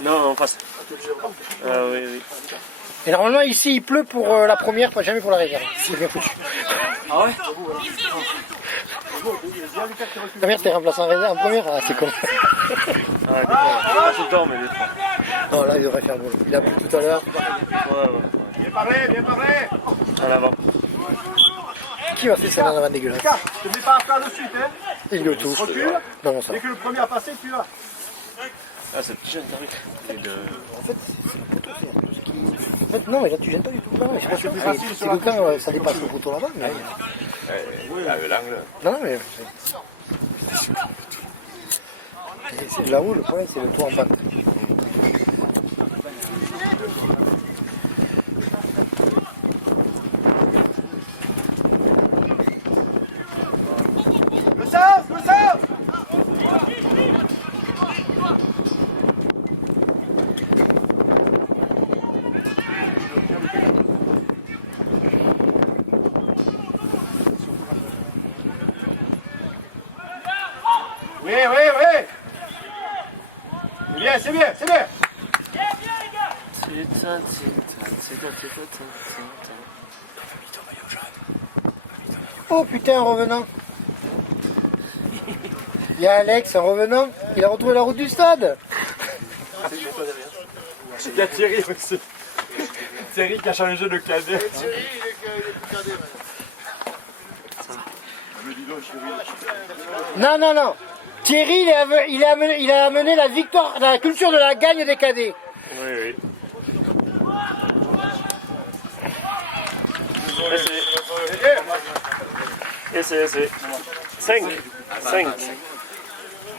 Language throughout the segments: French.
Non, en face. Ah oui, oui. Et normalement ici il pleut pour la première, pas jamais pour la réserve. C'est bien foutu. Ah ouais? La mère t'es remplaçant en réserve en première? Ah c'est con. Ah, des fois, pas tout le temps, mais des fois. Non là il devrait faire beau. Il a plu tout à l'heure. Ouais. Bien parlé, bien parlé. En avant. Qui va faire ça en avant dégueulasse? Ne mets pas à plat de suite, hein. Il le touche. Recule. Non, ça. Dès que le premier a passé, tu vas. Ah, c'est le petit jeune, t'as vu? En fait, c'est un poteau, c'est En fait, non, mais là, tu gênes pas du tout. Non, c'est pas sûr. C'est que quand ça dépasse le poteau là-bas, mais... Oui, avec l'angle. Non, non, mais... C'est là-haut, le problème, c'est le toit en pente. Le sens, le sens. Oui, oui, oui. C'est bien, c'est bien, c'est bien. Oh putain, un revenant. Il y a Alex, un revenant. Il a retrouvé la route du stade. Il y a Thierry aussi. Thierry qui a changé de cadet. Non, non, non. Thierry, il a amené la victoire, la culture de la gagne des cadets. Oui, oui. Essayez. 5.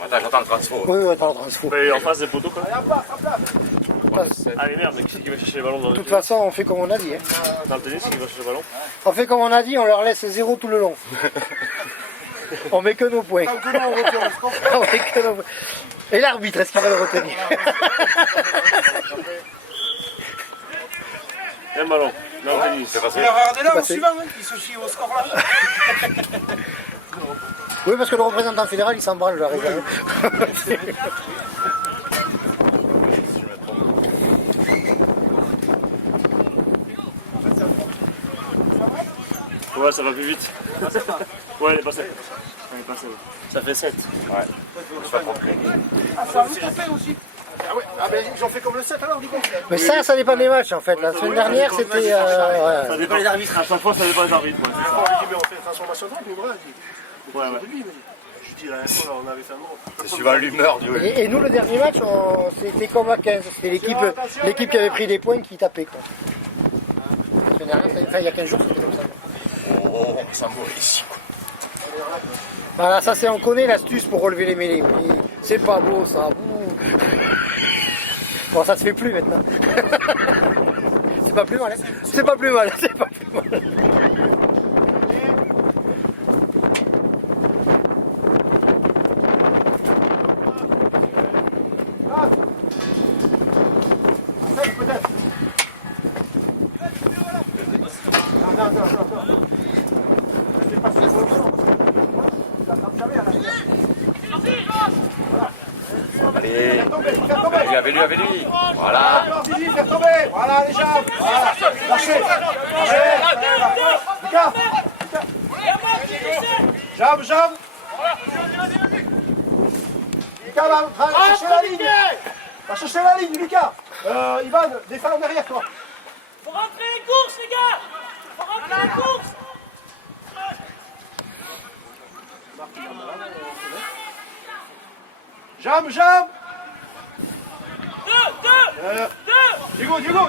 Attends, j'entends le transfo. Oui, oui, attends, transfo. Mais en face des poteaux, quoi. Allez, merde, mais qui c'est qui va chercher les ballons dans De le toute façon, on fait comme on a dit. Hein. Dans le tennis, qui va chercher le ballon? On fait comme on a dit, on leur laisse 0 tout le long. On met que nos points. On met que nos points. Et l'arbitre, est-ce qu'il va le retenir? Un ballon. Dans le tennis. C'est passé. Regardez là, au passé. suivant, hein, qui se chie au score là. Oui, parce que le représentant fédéral, il s'en branle, je la réserve. Ouais, ça va plus vite. Ouais, elle est passée. Ça fait 7. Ouais. Je suis pas trop près. Ah, ça a fait aussi. Ah ouais, ah ben ils ont fait comme le 7 alors, dis donc. Mais ça dépend des matchs en fait. La semaine dernière, c'était. Ça dépend des arbitres. À chaque fois, ça dépend des arbitres. Ouais, c'est ça. On lui dit, mais on fait une transformation de mais voilà, Ouais. je dis, la dernière fois, on avait fait un gros. C'est suivant l'humeur du. Et nous, le dernier match, c'était comme à 15. C'était l'équipe qui avait pris des points qui tapait. Quoi. La semaine dernière, il y a 15 jours, c'était comme ça. Oh, ça me ici. Voilà, ça, on connaît l'astuce pour relever les mêlées. Oui. C'est pas beau ça. Ouh. Bon, ça se fait plus maintenant. C'est pas plus mal. Hein. C'est pas plus mal. C'est pas plus mal. Peut-être. Non. Allez. Avec lui. Voilà. Alors, Billy, fais tomber. Voilà, les jambes. Voilà. Lâchez. Lucas. Jambes. Lucas, va chercher la ligne. Va chercher la ligne, Lucas. Ivan, défends derrière toi. Faut rentrer les courses, les gars. Faut rentrer les courses. Jambes. Deux.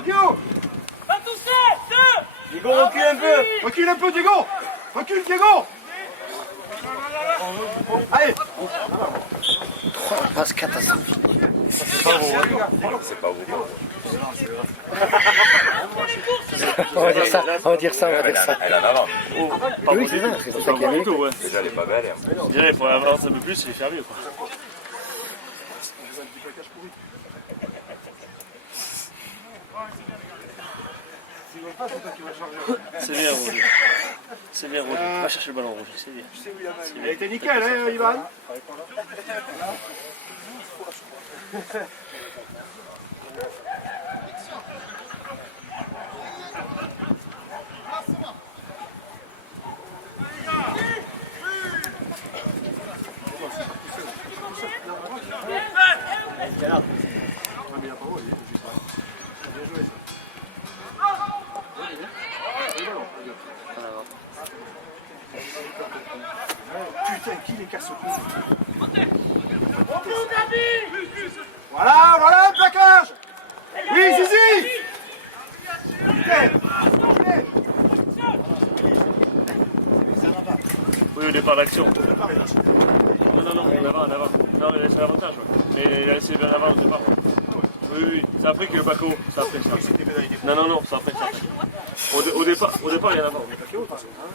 Diego. Pas tousser. Deux. Diego, recule un peu. Recule un peu, Diego. Recule, Diego. Allez. Passe catastrophique. C'est pas vous. On va dire ça. Elle en avant. Oui, c'est ça, c'est pour ça qu'il y a mis. Ouais. Déjà, elle est pas belle. Je dirais, pour avancer un peu plus, il faire mieux, quoi. C'est bien, Roger. Va chercher le ballon, Roger, c'est bien. Elle était nickel, hein, Ivan. Putain, qui les casse au cou? Voilà, voilà le plaquage. Oui, Zizi. Putain. Oui, au départ d'action. Non, en avant. Non, mais c'est l'avantage. Mais il a laissé bien avant au départ. Oui, c'est après que le Paco. C'est après ça. Non, c'est après. Au départ, il y en a avant.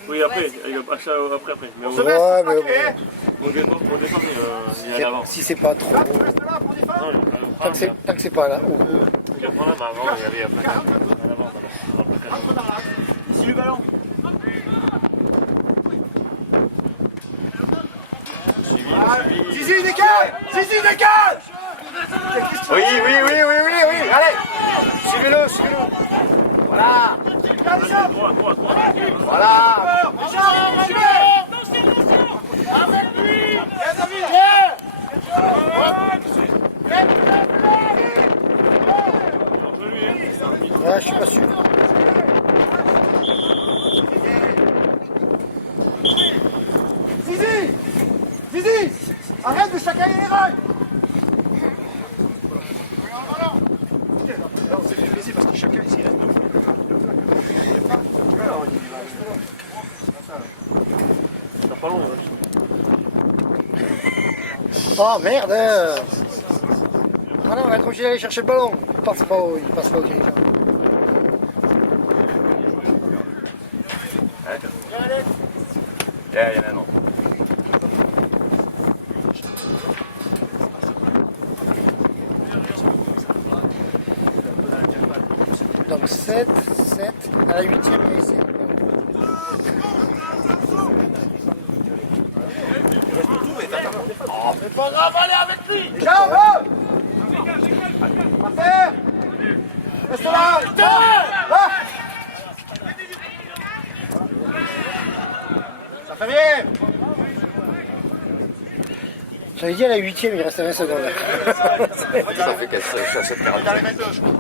Oui, après. Mais au départ, il y en a avant. Si c'est pas trop. Là, tu restes là pour défendre. Tant que c'est pas là. Il reprend la main avant, il y avait après. Ici le ballon. Zizi, décale. Zizi, décale. Oui. Allez. Suivez-le. Voilà. Droit. Voilà. Avec lui. Ouais, je suis pas sûr. Zizi, arrête de chacun les rails. Là, on s'est fait baiser parce que chacun ici reste. C'est pas long. Oh merde. Ah non, on va être obligé d'aller chercher le ballon. Il passe pas au dirigeant. Il y en a un autre. Donc 7, à la 8e, il essaie. C'est pas grave, allez avec lui. Ciao, parfait. Reste là. Là. Ça fait bien. J'avais dit à la 8e, il reste 20 secondes. Ça fait qu'elle se chasse cette Dans les 22, je crois.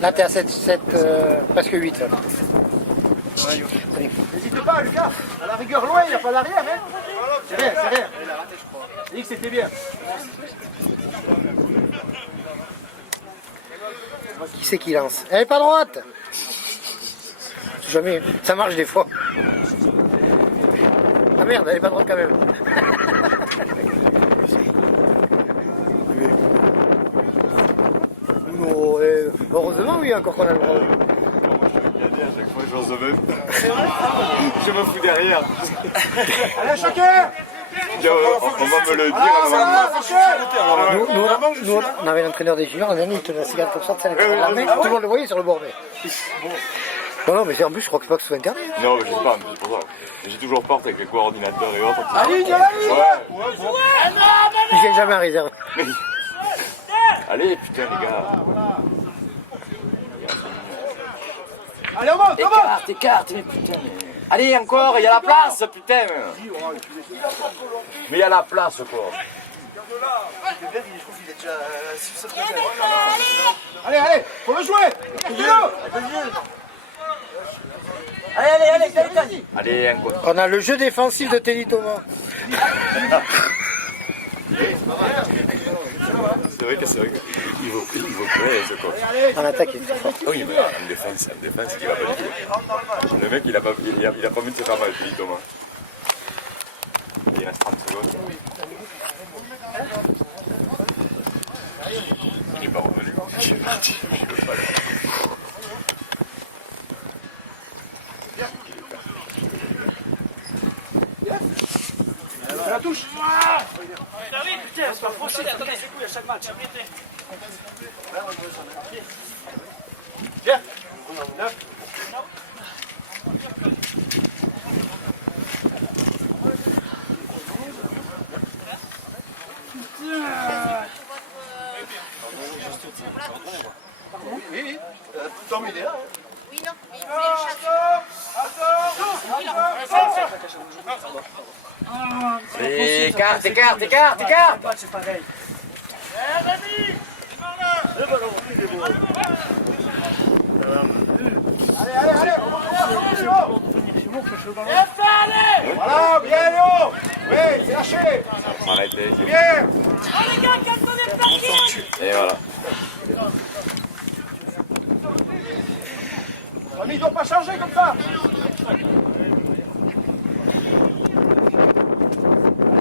Là, t'es à 7, presque 8. Là. N'hésitez pas, Lucas. À la rigueur, loin, il n'y a pas d'arrière. Hein. C'est rien. J'ai dit que c'était bien. Qui c'est qui lance? Elle est pas droite. Jamais. Ça marche des fois. Ah merde, elle est pas droite quand même. Non, heureusement oui encore qu'on a le droit. Je me fous derrière. Allez, chacun. On va me le dire. Nous, on avait l'entraîneur des juniors, il tenait la cigarette comme ça, tout le monde le voyait sur le bord. Mais... Non, mais en plus, je crois que c'est pas que ce soit interdit. Non, mais je sais pas, mais c'est pour ça. J'ai toujours peur avec les coordinateurs et autres. Allez, Ouais. Je viens jamais en réserve. Allez, putain, les gars. Allez, on monte. Écarte, mais putain. Allez, encore, il y a la place, putain. Mais il y a la place, quoi. Allez, faut le jouer. Allez, encore. On a le jeu défensif de Teddy Thomas. C'est vrai qu'il vaut plus, quoi. En attaque, il est très fort. Oui, mais en défense, il va pas du tout. Le mec, il a pas envie de se faire mal, lui, Thomas. Il reste 30 secondes. Il est pas revenu. Je suis parti. Je peux pas le C'est la touche. Ah oui, putain, c'est pas possible. Attendez, c'est cool à chaque match. Viens. 9. Écarte. C'est pareil. Le ballon, il est beau. Allez, on va finir, voilà, bien Léo. Oui, c'est lâché. On a été. Bien. Oh les gars, calme-toi les parties. Et voilà. Mais il doit pas changer comme ça.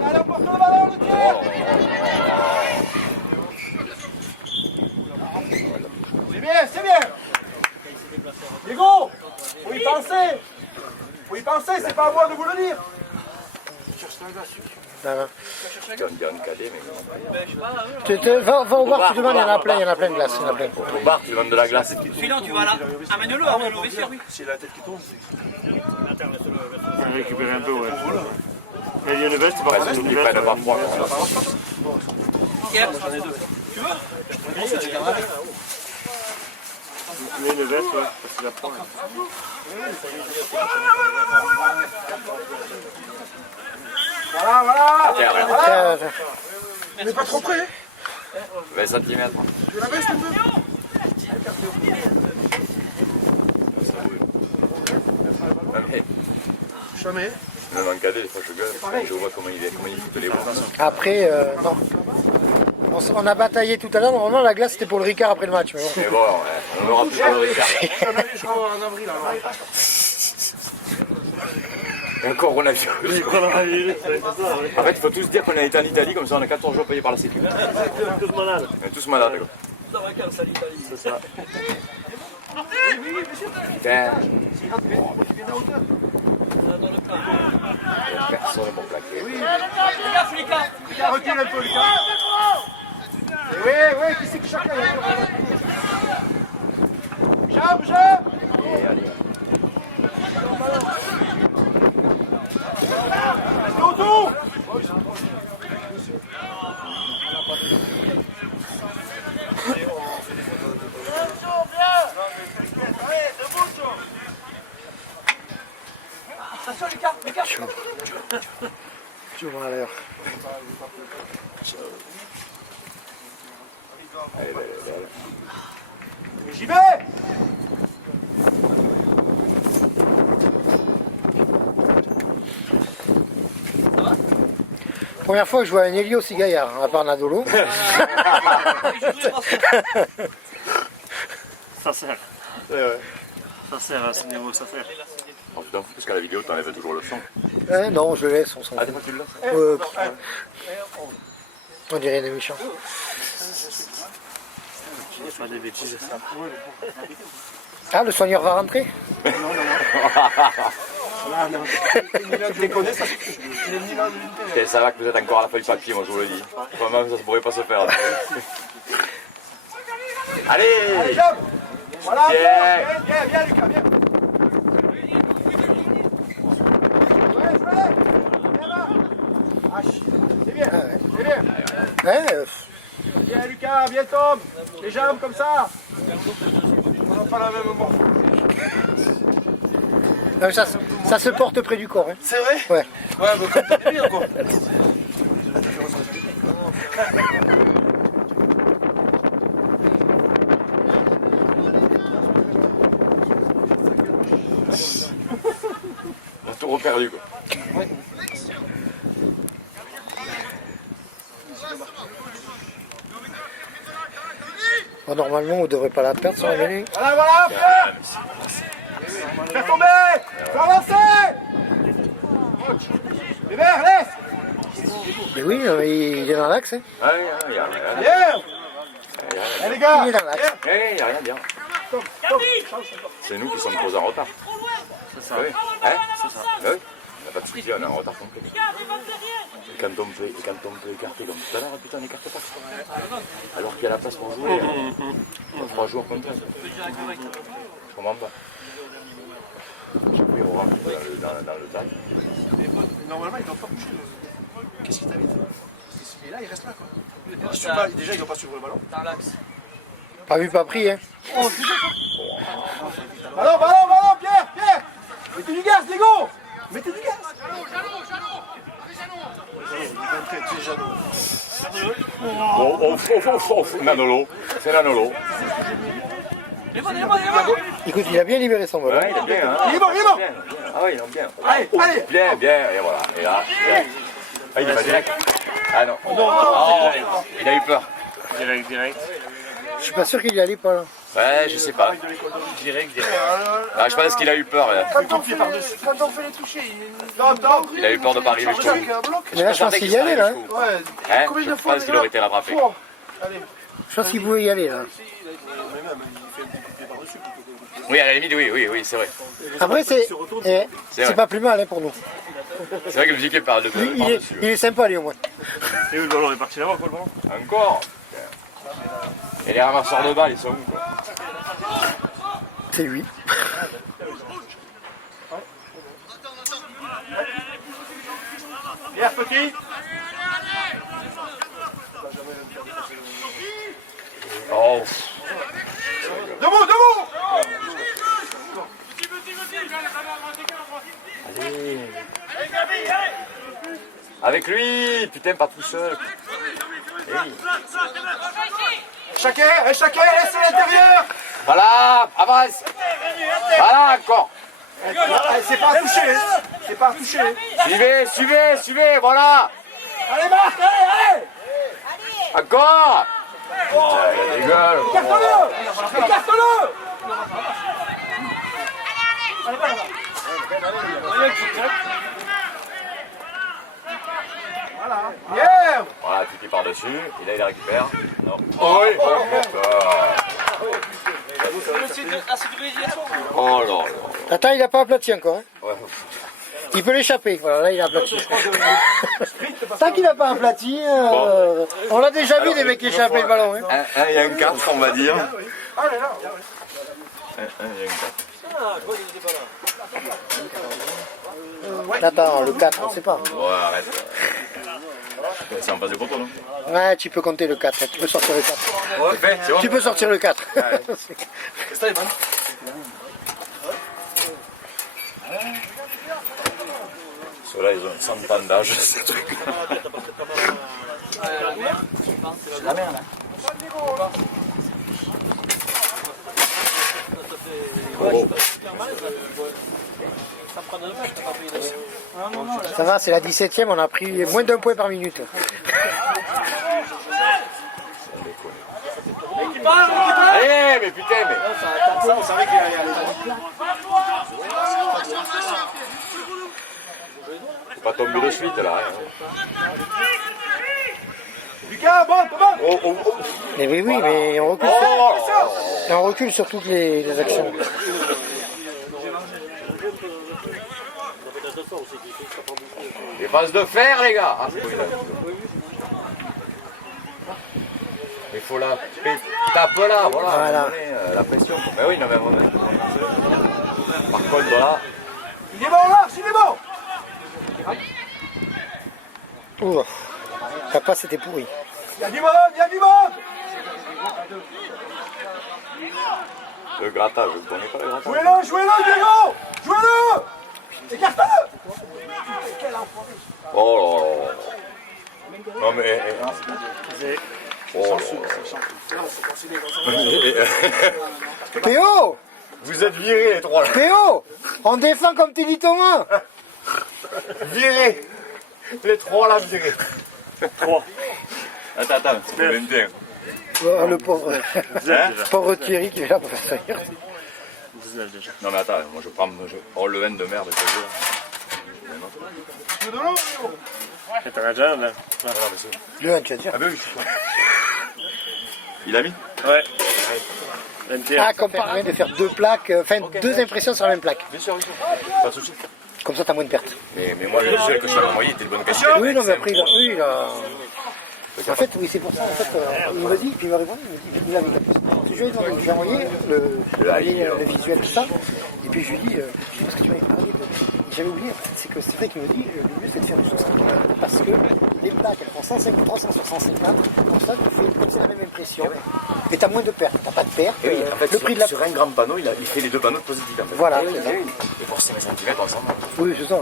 Allez, on porte le ballon, le tir. C'est bien. Diego, faut y penser, c'est pas à moi de vous le dire. John Cadet, mais Va au bar, tu demandes, il y en a plein de glaces. au bar, tu demandes de la glace. Sinon, tu vas là. Amène-le au vestiaire, oui. Récupérer un peu, ouais. Mais il y a une veste, Ouais, par c'est contre, qui prennent par froid. Mais une veste, ouais, parce qu'il a pas. Voilà. Tiens, ouais. On n'est pas trop près. 20 cm. Tu la veste un peu. Jamais. Même en cadet, des fois je gueule. Je vois comment il fout les bras. Après, non. On a bataillé tout à l'heure, normalement la glace c'était pour le Ricard après le match. Mais bon. Mais bon, ouais, on aura plus pour le Ricard. Je crois en avril. Et encore, on a vu. En fait, il faut tous dire qu'on a été en Italie, comme ça on a 14 jours payés par la Sécu. Tous malades. On est tous malades, quoi. C'est ça. Putain. Personne pour plaquer. Les gars, Flicka. Recule un peu, Lucas. Oui, qui c'est que chacun Jambe. Restez autour. Attention, Lucas. Tu vois à l'heure. Allez. J'y vais. Première fois que je vois un Helios si gaillard, à part Nadolo. Ça sert. Ça sert à ce niveau, ça sert. Oh putain, parce qu'à la vidéo, t'enlèves toujours le son. Non, je le laisse, on s'en Ah, fout. des fois tu le laisses. On dirait des méchants. C'est pas des bêtises. Ah, le soigneur va rentrer? Et ça va que vous êtes encore à la feuille papier, moi je vous le dis. Vraiment, ça ne pourrait pas se faire. Allez, Jambe. Voilà, Bien. bien, Lucas, bien. Ouais, c'est bien. Ouais, Bien, Lucas, bien, Tom. Les jambes comme ça. On n'a pas la même morphologie. non, ça se porte près du corps. Hein. C'est vrai? Ouais. Ouais, mais comme t'as bien, quoi. on a tout reperdu quoi. Bon, normalement, on ne devrait pas la perdre sur la mêlée. Voilà, Pierre. Fais tomber. Fais avancer. Hubert, laisse. Mais oui, il est dans l'axe. Hein. Ah, il y a rien. Bien. Allez, les gars. Il est dans l'axe. Il y a rien bien. C'est nous qui sommes trop en retard. C'est ça. Oui. Hein? C'est ça. Oui. On n'a pas de souci, on est en retard complet. Et quand on peut écarter comme tout à l'heure, putain, on n'écarte pas. Alors qu'il y a la place pour jouer, on a 3 joueurs contre un. Je comprends pas. Oui, on rentre dans le taille. Normalement, il doit pas bouger. Qu'est-ce qu'il t'invite? Et là, il reste là, quoi. Déjà, il doit pas suivre le ballon. Dans l'axe. Pas vu, pas pris. Hein. Ballon, Pierre. Et tu lui gardes, Diego. Mettez du gaz. Nanolo. C'est Nanolo. Écoute, il a bien libéré son vol. Ouais, il est bien, hein. Il est bon, il est bon. Bien. Ah oui, il est bien. Allez, allez. Bien, bien, et voilà. Et là, direct. Ah, il est pas direct. Ah non. Oh, il a eu peur. Direct, direct. Je suis pas sûr qu'il y allait pas là. Ouais, je sais pas. Direct, direct. Ah, je pense qu'il a eu peur. Là. Quand on fait les toucher, Il a eu peur de pas arriver jusqu'au bout. Mais là, je pense qu'il y allait là. Hein, je pense qu'il aurait été rattrapé. Je pense qu'il pouvait y aller là. Oui, à la limite, oui, c'est vrai. Après, c'est pas plus mal hein, pour nous. C'est vrai que le Vicky parle de Lui, par dessus. il est sympa lui au moins. Et où le ballon est parti là-bas, quoi, le ballon? Encore. Et les ramasseurs de balles, ils sont où quoi? C'est lui. Hier, petit. Oh. Debout, debout. Allez. Avec lui, putain, pas tout seul. Eh oui. Chacun, laissez l'intérieur. Voilà, avance. Voilà, encore. C'est pas à toucher. C'est pas à toucher. Suivez, voilà. Allez, Marc, allez. Encore. Putain, il a des gueules. Écarte-le. Écarte-le. Bien. Voilà, tu qui part dessus, et là il la récupère. Non. Oh oui, oh là là. Attends, il a pas aplati encore. Hein. Ouais. Il peut l'échapper. Voilà, là il a aplati. Tant qu'il n'a pas aplati, on l'a déjà vu des mecs échapper le ballon. Hein. Un et un 4, on va dire. Allez, là. Un et un 4. Attends, le 4, on sait pas. Ouais, arrête. C'est en passe de contrôle, non? Ouais, tu peux compter le 4, tu peux sortir le 4. C'est fait, c'est bon. Tu peux sortir le 4. Ceux-là, ils ont 100 ans d'âge, ces trucs. C'est la merde, hein. Oh. Ça va, c'est la 17e, on a pris moins d'un point par minute. Allez, mais putain, mais... Faut pas tomber de suite, là. Hein. Lucas, bon. Oh, oh, oh. Mais oui, mais on recule, Oh. on recule sur toutes les actions. Les phases de fer, les gars. Ah, il faut la tape là, voilà. La pression. Mais oui, non, mais vraiment. Par contre, là. Il est bon, Lars, il est bon. Ouh, ta passe était pourrie. Il y a du monde. Le grattage, je ne connais pas le grattage. Jouez-le, Diego. Jouez-le. Écarte-le. Oh là là. Non mais... Oh là là. Théo, Vous êtes virés les trois là. Théo, on défend comme Teddy Thomas. Virés. Les trois là virés. 3. Attends, c'est le 21. Oh, le pauvre, Déjà. pauvre Thierry qui est là pour faire ça. 19 déjà. Non mais attends, moi je prends le N de merde que j'ai là. T'en as déjà un là? Le 1, tu vas dire. Ah ben oui. Il a mis? Ouais. 21. Ah, comme par de faire deux plaques, enfin deux impressions sur la même plaque. Bien sûr. Pas de soucis. Comme ça, t'as moins de pertes. Mais moi le visuel que je t'avais envoyé était de bonne qualité. Oui, non, mais après, il a... En fait, oui, c'est pour ça. En fait, il m'a dit, puis il m'a répondu, il m'a dit, il avait capté. J'ai envoyé le visuel, tout ça. Et puis je lui ai dit, parce que tu m'avais parlé de... J'avais oublié, en fait, c'est que c'est vrai qu'il me dit, le mieux c'est de faire du 150 parce que les plaques, elles font 153, 150, comme ça, tu fais comme c'est la même impression. Et t'as moins de pertes. T'as pas de pertes. Et oui, en fait, le prix de la... sur un grand panneau, il fait les deux panneaux positifs. En fait. Voilà. Et pour 5 cm, on s'en va. Oui, c'est ça.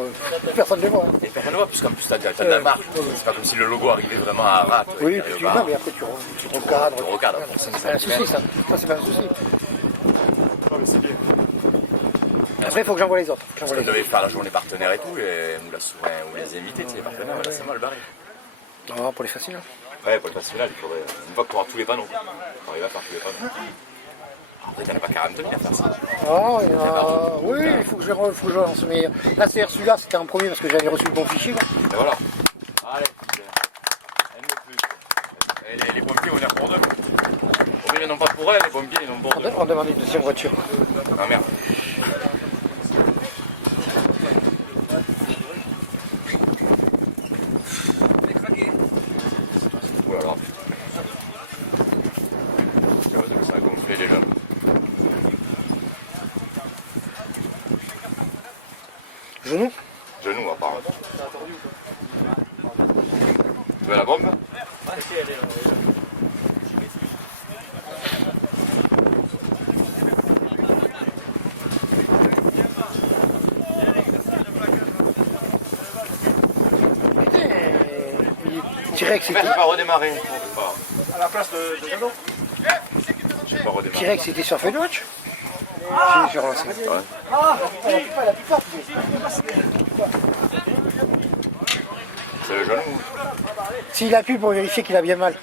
Personne ne le voit. Et personne ne voit, puisqu'en plus, t'as de la marque. C'est pas comme si le logo arrivait vraiment à rat. Oui, puis tu mais après tu recadres. Tu recadres. C'est un souci, ça. Ça, c'est pas un souci. Non, mais c'est bien. Après, il faut que j'envoie les autres. Parce qu'on devait faire la journée partenaire et tout, et ou les invités, tu sais, les partenaires, là, c'est mal barré. Non, pour les faciles. Ouais, pour le national, il faudrait une fois pour avoir tous les panneaux. On arrive à faire tous les panneaux. Il n'y en a pas 40 000 à faire ça. Ah, il y en a... Oui, il faut que je lance. Mais là, c'est celui-là, c'était en premier parce que j'avais reçu le bon fichier. Et voilà. Allez, un de plus. Et les pompiers vont venir pour deux. Les pompiers n'ont pas pour elle, les pompiers ils n'ont pour deux. On demande une deuxième voiture. Ah merde. Ouh là là. Ça a gonflé déjà. Genou. Genou apparemment. Tu veux la bombe? T-Rex, Je vais pas redémarrer. À la place de Jano. Je vais pas redémarrer. T-Rex, c'était sur Fedwatch. J'ai relancé. Ouais. Ah, la plupart. C'est le genou. S'il appuie pour vérifier qu'il a bien mal.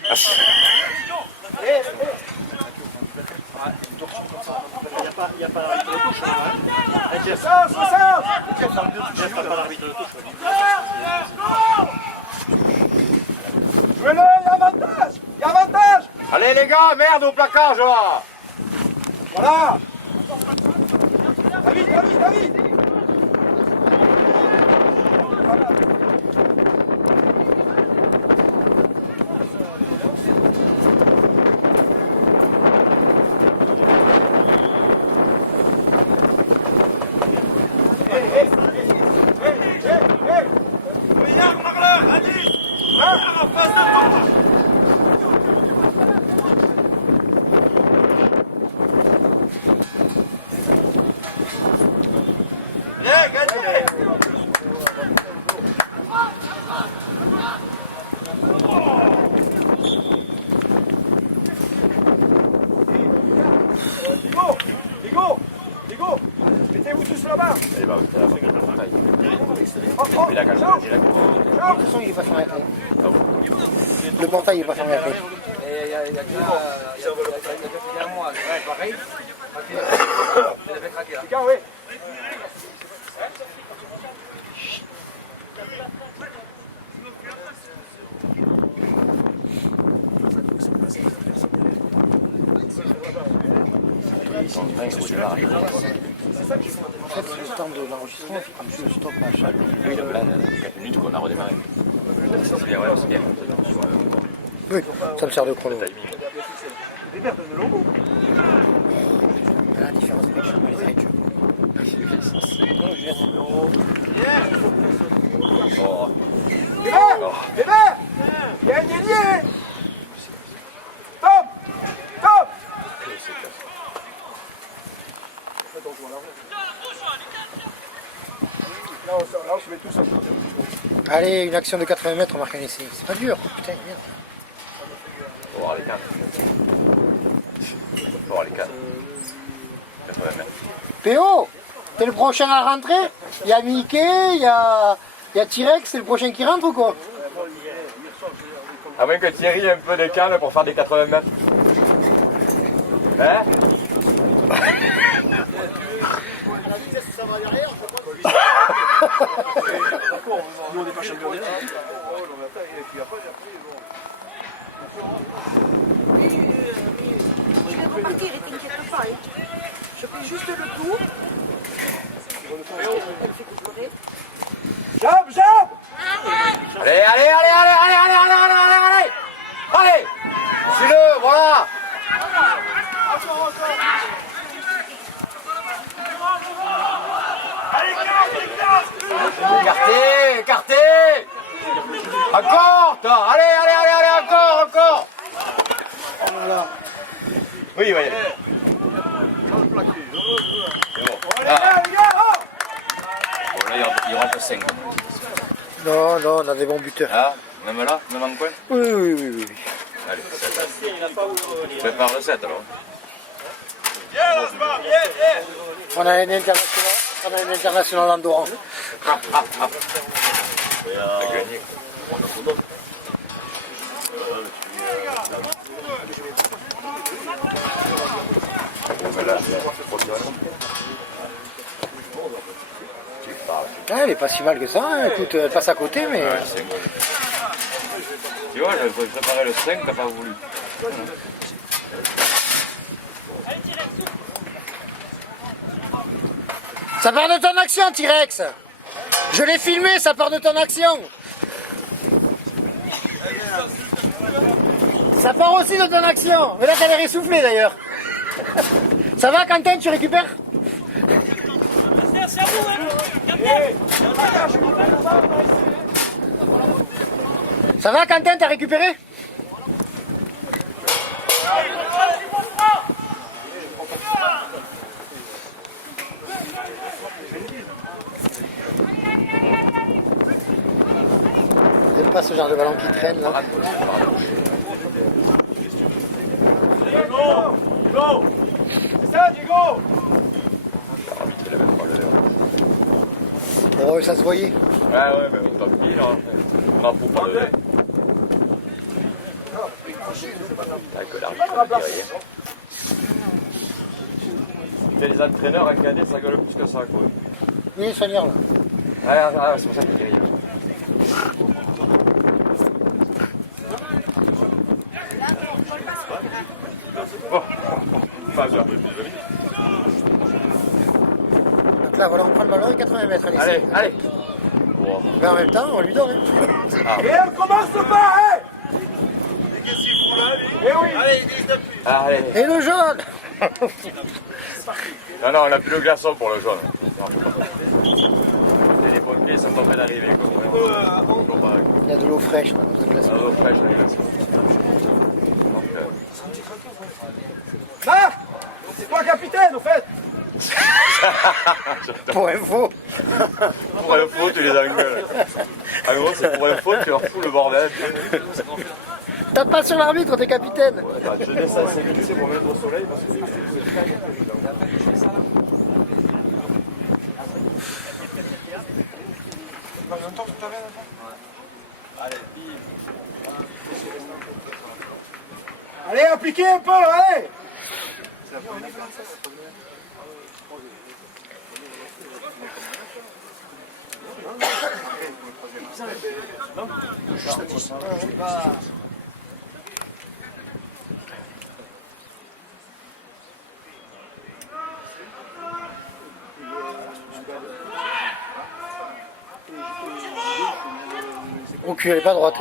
Il n'y a pas l'arbitre de touche. C'est ça, c'est ça. Il n'y a pas l'arbitre de touche. Jouez-le, il y a avantage. Il y a avantage. Allez les gars, merde au placage là. Voilà. David, David, David. Hugo, mettez-vous tous là-bas. Elle va rester là-bas. Oh, oh, Mais la calme, ciao. j'ai la cour. De toute façon, il est pas fermé après. Le portail, il est pas fermé après. Les gars, oui. Son train, il roule là. En fait, c'est le temps de l'enregistrement, c'est comme si le stop machin. Oui, donc là, il y a 4 minutes qu'on a redémarré. C'est bien, ouais, c'est bien. Oui, ça me sert de chrono. Les verres de logo. La différence, c'est que je suis pas les arrêts. Oh. Les verres. Il y a un ailier. Top. Top. Là, on se met tous en train de... Allez, une action de 80 mètres, on marque un essai. C'est pas dur, putain, merde. On va voir les cannes. On va voir les cannes. 80 mètres. PO, t'es le prochain à rentrer? Il y a Mickey, il y a T-Rex, c'est le prochain qui rentre ou quoi? À moins que Thierry ait un peu de canne pour faire des 80 mètres. Hein? Nous, on n'est pas champion d'Europe. Je vais repartir et t'inquiète pas. Je fais juste le tour. Elle fait couper. Jump, jump. Allez, allez, allez, allez, allez, allez, allez, allez, allez, allez! Allez! Suis-le, voilà! Écartez, écartez! Encore! Allez, allez, allez, allez, encore, encore! Oh là là. Oui, il va y aller. Allez, les gars, oh. Bon, là, il rentre 5. Non, non, on a des bons buteurs. Ah, même là, même en coin. Oui, oui, oui, oui. Allez, 7. Prépare le 7 alors. On a un international, on a un international andorran. T'as gagné. Ah, elle est pas si mal que ça, hein. Écoute, elle passe à côté, mais... Tu vois, j'avais préparé le 5, t'as pas voulu. Ça part de ton action, T-Rex. Je l'ai filmé, ça part de ton action. Ça part aussi de ton action. Mais là, t'as l'air essoufflé d'ailleurs. Ça va, Quentin, tu récupères? C'est à vous, hein. Capitaine. Ça va, Quentin, t'as récupéré? J'aime pas ce genre de ballon qui traîne là. Diego, Diego. C'est ça, Diego. Oh, ça se voyait. Ouais, mais tant pis, là. On va pour pas lever. Avec l'arbitre, les entraîneurs à cadet, ça gueule plus que ça, quoi. Oui, soigneur là. Ah, c'est pour ça qu'il guérit. Pas bien. Donc là, voilà, on prend le ballon à 80 mètres. Allez, Allez. Mais en même temps, on lui donne. Hein. Et elle commence pas, hein. Qu'est-ce qu'il fout là, lui? Eh oui. Allez, Allez. Et le jaune. Non, on n'a plus le glaçon pour le jaune. Les pompiers sont en train d'arriver. Il y a de l'eau fraîche dans cette glace. L'eau fraîche, les glaçons. Ah, c'est toi capitaine, au fait. Pour info. Pour info, tu les engueules. En gros, c'est pour info, tu leur fous le bordel. Tape pas sur l'arbitre, t'es capitaine. Je descends ces minutes pour mettre au soleil parce que Allez, appliquez un peu, allez. Au cul, elle est pas droite.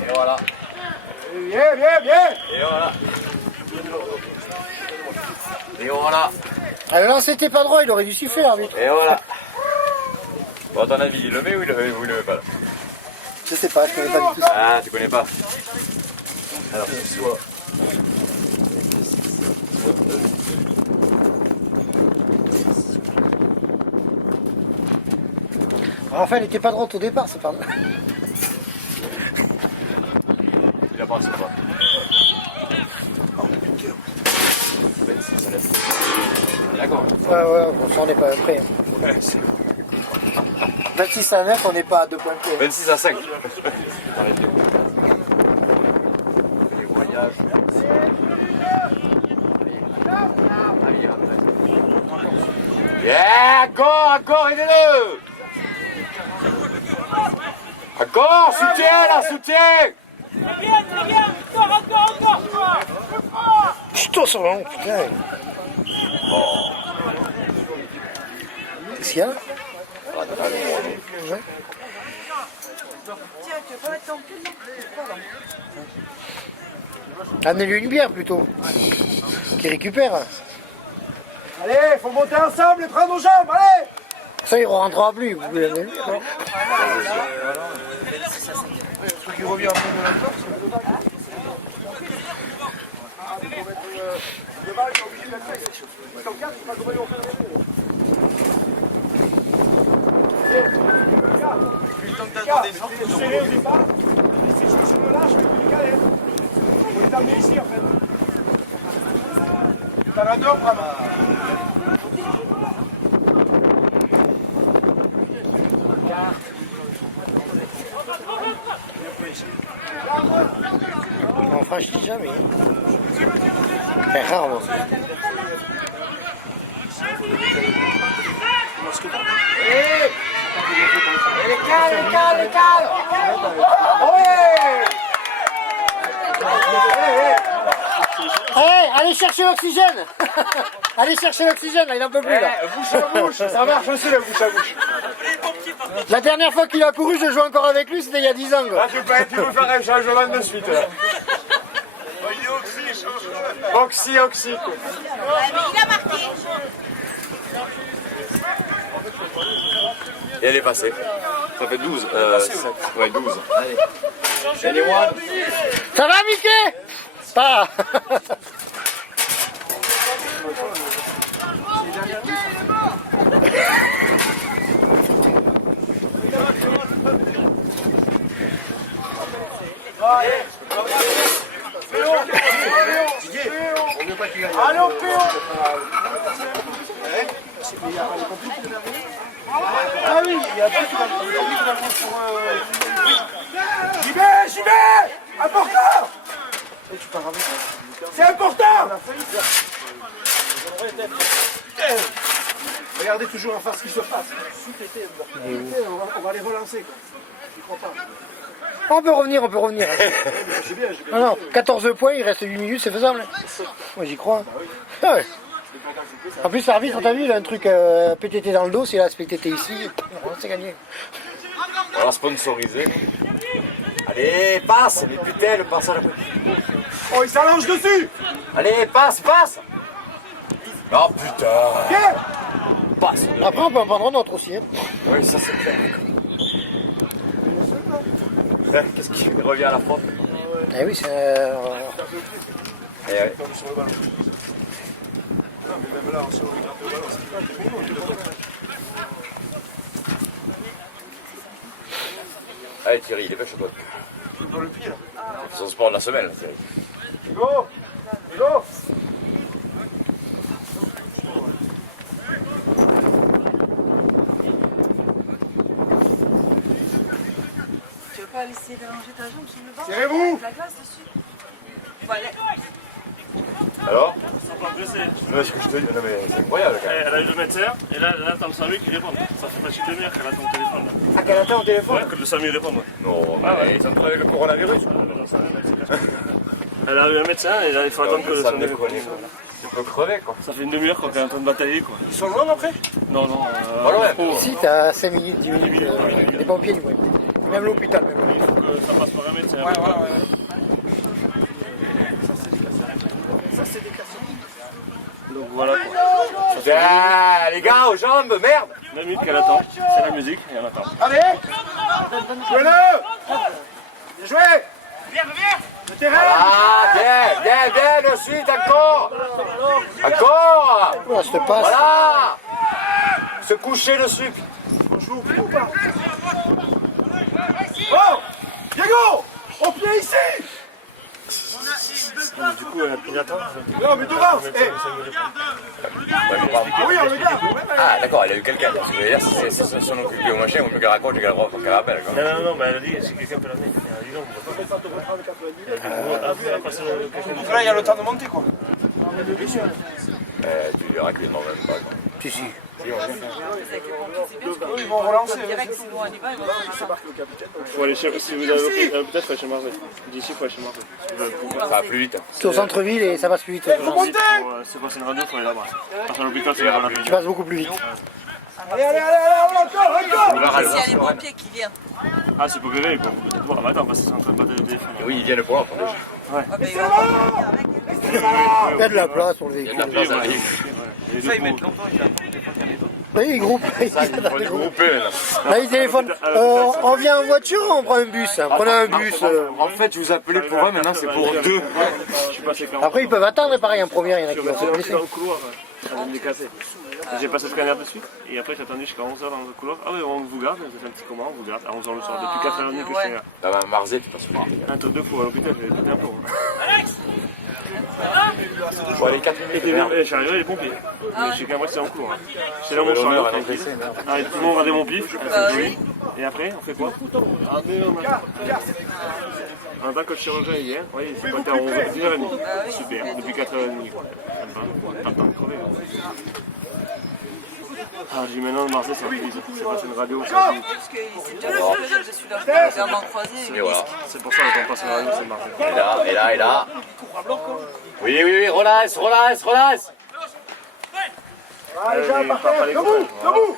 Et voilà. Bien, bien, bien. Et voilà. Et voilà. Ah, le lancer était pas droit, il aurait dû siffler l'arbitre. Et voilà. Bon, à ton avis, il le met ou il le met pas là? Je sais pas, je connais pas du tout ça. Ah, tu connais pas. Alors, soit. Raphaël était pas droite au départ, c'est pas vrai. Il a pensé pas. 26, ça lève. D'accord. Ouais, bon, ça on n'est pas prêt. 26 à 9, on n'est pas à 2 points près. 26 à 5. Les voyages. Yeah, encore, aidez-le. Encore, soutien là, soutien. C'est bien. Encore. Putain, sur le long, putain. Qu'est-ce qu'il y a? Ouais. Tiens, tu veux pas mettre ton cul, non? Amenez-lui une bière plutôt. Qui récupère. Allez, faut monter ensemble et prendre nos jambes, allez. Ça, il ne rentrera plus. Vous pouvez l'amener, quoi. Ceux qui revient après de l'entorse. Le bal, il est obligé d'être fait. Ils sont 4, pas comment ils vont faire le serré au départ, si je suis sur le lâche, je vais plus décaler. Il faut les amener ici en fait. T'en as deux, Bram. On franchit jamais. C'est rare, moi. Les cales. Allez chercher l'oxygène. Allez chercher l'oxygène, là, il n'en peut plus là. Bouche à bouche, ça marche aussi la bouche à bouche. La dernière fois qu'il a couru, je jouais encore avec lui, c'était il y a 10 ans. Quoi. Là, tu peux faire un changement de suite. Là. Il est oxy. Oxy. Quoi. Il a marqué. Et elle est passée. Ça fait 12. 7. Ouais, 12. Allez. Anyone? Ça va, Mickey? Pas. Allô, Péo. Ah oui, il y a deux qui va pour... J'y vais. Important. C'est important. Regardez toujours en face ce qui se passe. On va les relancer. On peut revenir. Non, non, 14 points, il reste 8 minutes, c'est faisable. Moi j'y crois. Ah ouais. En plus, l'arbitre, t'as vu, il a un truc PTT dans le dos, s'il a ce PTT ici, c'est gagné. On va sponsorisé. Allez, passe. Mais putain, le passage. Oh, il s'allonge dessus. Allez, passe. Oh putain. Viens. Passe. Après, on peut en prendre un autre aussi. Hein. Oui, ça c'est clair. Qu'est-ce qui revient à la faute? Eh oui, c'est... Eh ouais. Allez Thierry, dépêche-toi. Dans le pied là. C'est son sport de la semaine, là, Thierry. Go. Tu veux pas laisser allonger ta jambe sur le banc? Serrez-vous. La glace dessus. Voilà. Alors? Ils sont pas pressés. Non, ce que je te dis, non mais c'est incroyable quand même. Elle a eu le médecin, et là t'as le SAMU qui répond. Ça fait pas une demi-heure qu'elle attend le téléphone. Là. Ah, qu'elle attend au téléphone? Ouais, que le SAMU répond. Ouais. Non, Ah ouais. ils sont avec le coronavirus. Elle a eu un médecin, et là il faut attendre que le Ça SAMU me réponde. déconne. Tu peux crever quoi. Ça fait une demi-heure qu'elle est en train de batailler quoi. Ils sont loin après. Non, Pas loin. Ici, t'as 5 minutes, 10 minutes, les pompiers du moins. Même l'hôpital, même. Il faut que ça passe par un médecin. Donc voilà quoi. Tiens, les gars, aux jambes, merde. La minute qu'elle attend, c'est la musique, et on attend. Allez. Jouez-le. Bien joué. Le terrain. Ah, bien, de suite, encore. Oh, ça te passe. Voilà. Se coucher dessus. On joue au pied ou pas? Oh. Diego. Au pied ici. Du coup, il attend. Non mais devant. Ah oui, on le garde. Ah, d'accord, elle a eu quelqu'un. Je veux dire, si c'est son occupé au machin, on peut qu'elle raconte, qu'elle rappelle. Non, mais elle a dit, si quelqu'un peut l'amener. Elle a dit non, on ne peut pas. Donc là, il y a le temps de monter quoi. Tu verras qu'il est mort même pas. Quoi. Si, si. Ils vont relancer. Direct, c'est bon, on y va, ils vont faire ça. Faut aller chez, si vous avez peut-être faut aller chez Marseille. D'ici, il faut aller chez Marseille. Ça va plus vite. C'est au centre-ville et ça passe plus vite. C'est passé une radio, il faut aller là-bas. Parce qu'à l'hôpital, c'est la Tu passes beaucoup plus vite. Allez, encore. S'il y a les pompiers qui viennent. Ah, c'est pour guérir, quoi. Bon, mais attends, parce que c'est en train de battre le téléphone. Oui, ils viennent voir. Déjà. Ah, ben, ils vont venir avec. Il y a de la place pour le Il y a de la véhicule. place à la vie. Ça, ils mettent longtemps, il a des fois qu'il y a des temps. Oui, ils groupent. Ça, il faut les grouper maintenant. Là, ils téléphonent. On vient en voiture ou on prend un bus? Prenez un bus. En fait, je vous appelais pour un, maintenant c'est pour deux. Je suis passé quand Après, ils peuvent attendre, pareil, en première, il y en a qui vont se J'étais blesser. dans le couloir, ça vient de me casser. J'ai passé le scanner dessus, et après j'ai attendu jusqu'à 11h dans le couloir. Ah oui, on vous garde, j'ai fait un petit comment, on vous garde à 11h le soir, depuis 4h30 que je suis là. Là, ma Marzé, tu t'en souviens. Un truc de fou à l'hôpital, j'avais pété un plomb. Bon, allez, 4 Et minutes. je suis arrivé les pompiers. Mais je sais qu'à moi c'était en cours. J'étais dans mon chariot, tranquille. Ah, tout le monde regardait mon pif, et après on fait quoi? Ah mais non, en tant que chirurgien il vient, oui, c'est pas à 11h30. Super, depuis 4h30 quoi. Pas le temps de crever. Ah, j'ai dit maintenant le Marseille, c'est passé une radio. Parce qu'il s'est déjà fait dessus là, j'ai un croisé. Et voilà. C'est pour ça qu'on passe la radio, c'est le Marseille. Et là. Oui, relax. Allez, Jean, Pas parfait. les Debout, copains, debout.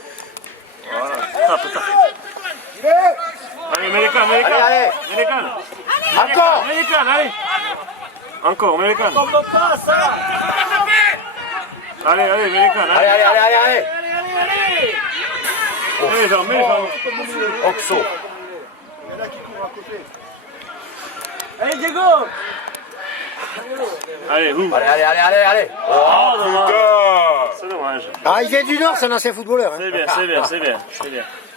Voilà, tape. Il est. Allez, mets les cannes. Allez. Mets les cannes. Encore. Mets les cannes, allez. Encore, mets les cannes. Comme le passe, ça. Allez, mets les cannes. Allez. Mets les jambes. Oxo. Il y en a qui courent à côté. Allez, Diego. Allez, vous. Allez. Oh, putain. C'est dommage. Ah, il vient du Nord, c'est un ancien footballeur. Hein. C'est bien.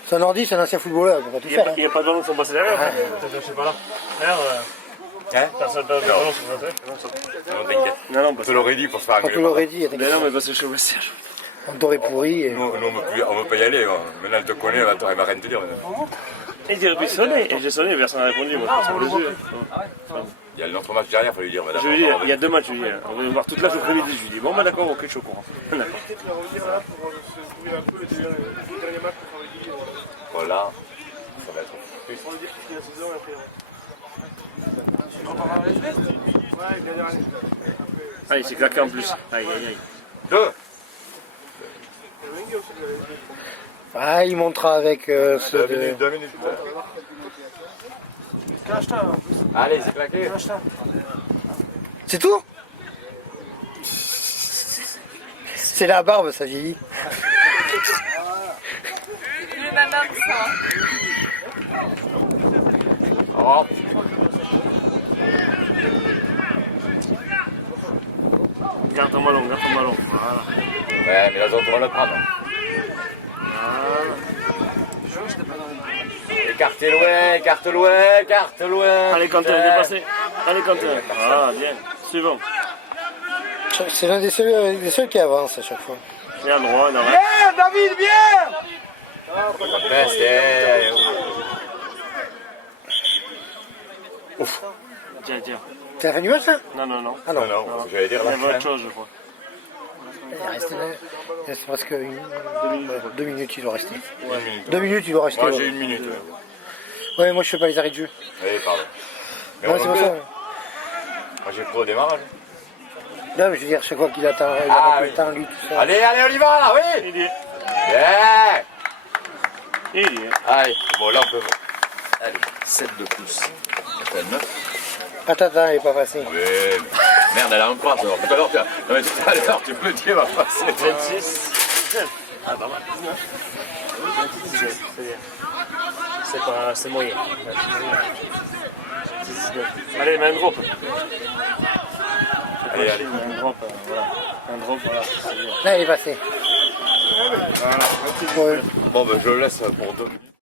C'est un Nordi, c'est un ancien footballeur, il peut pas tout faire. Il n'y a pas de ballons qui sont passés derrière. Je sais pas là. D'ailleurs, personne n'a de ballons sur le fait. Non, t'inquiète. Non, Je parce te l'aurais dit pour se faire On te engueuler. l'aurait dit, Mais non, mais parce que je suis au vestiaire. on t'aurait pourri. Et... Nous, on veut pas y aller. Maintenant, elle te connaît, elle va rien te dire. Et il aurait pu sonner. Et j'ai sonné, personne n'a répondu. Moi, je passe par les yeux. Il y a notre match derrière, il faut lui dire, madame. Je lui dis, il y a 2 matchs, je lui dis. On va voir toute la journée midi. Je lui dis, bon, bah d'accord, ok, je suis au courant. D'accord. Voilà. Ça va être plus. Ah, il s'est claqué en plus. Aïe. 2. Ah, il montera avec ceux de... 2 minutes. Allez, c'est claqué. C'est tout? C'est la barbe, ça vieillit. C'est plus le même homme, ça. Oh. Garde ton ballon. Voilà. Ouais, mais les autres vont le prendre. Écarte loin. Allez, Quentin, dépassez. Allez, Quentin. Ah, bien. Suivant. C'est l'un des seuls qui avance à chaque fois. Il a le droit, il a le droit. Viens, David, viens. Tiens. T'as fait du match, là? Non. Ah non. Non, j'allais dire Il y la avait autre fin. chose, je crois. Il reste presque 2 minutes, il doit rester. 1 minute. 2 minutes, il doit rester. Moi, ouais. j'ai 1 minute. Ouais, moi je fais pas les arrêts de jeu. Allez, pardon. Mais Ouais, on c'est en pour peut. ça. Moi, j'ai pris au démarrage. Non, mais je veux dire, chaque fois qu'il attend, il Ah, arrête oui. le temps, lui, tout ça. Allez, on y va, là, oui. Il y est. Yeah. Il y est. Allez, bon, là, on peut... Allez, 7 de plus. Ça fait 9. Attends, il est pas passé. Oui, mais... Merde, elle a un passe, alors. Tout à l'heure, non, mais tout à l'heure, tu me dis, elle va passer. 26. Ah, pas mal. 26, c'est moyen. Allez, mets un drop. Allez. Un drop, voilà. C'est bien. Là, il est passé. Voilà. Ouais. Bon, ben, je le laisse pour 2 minutes.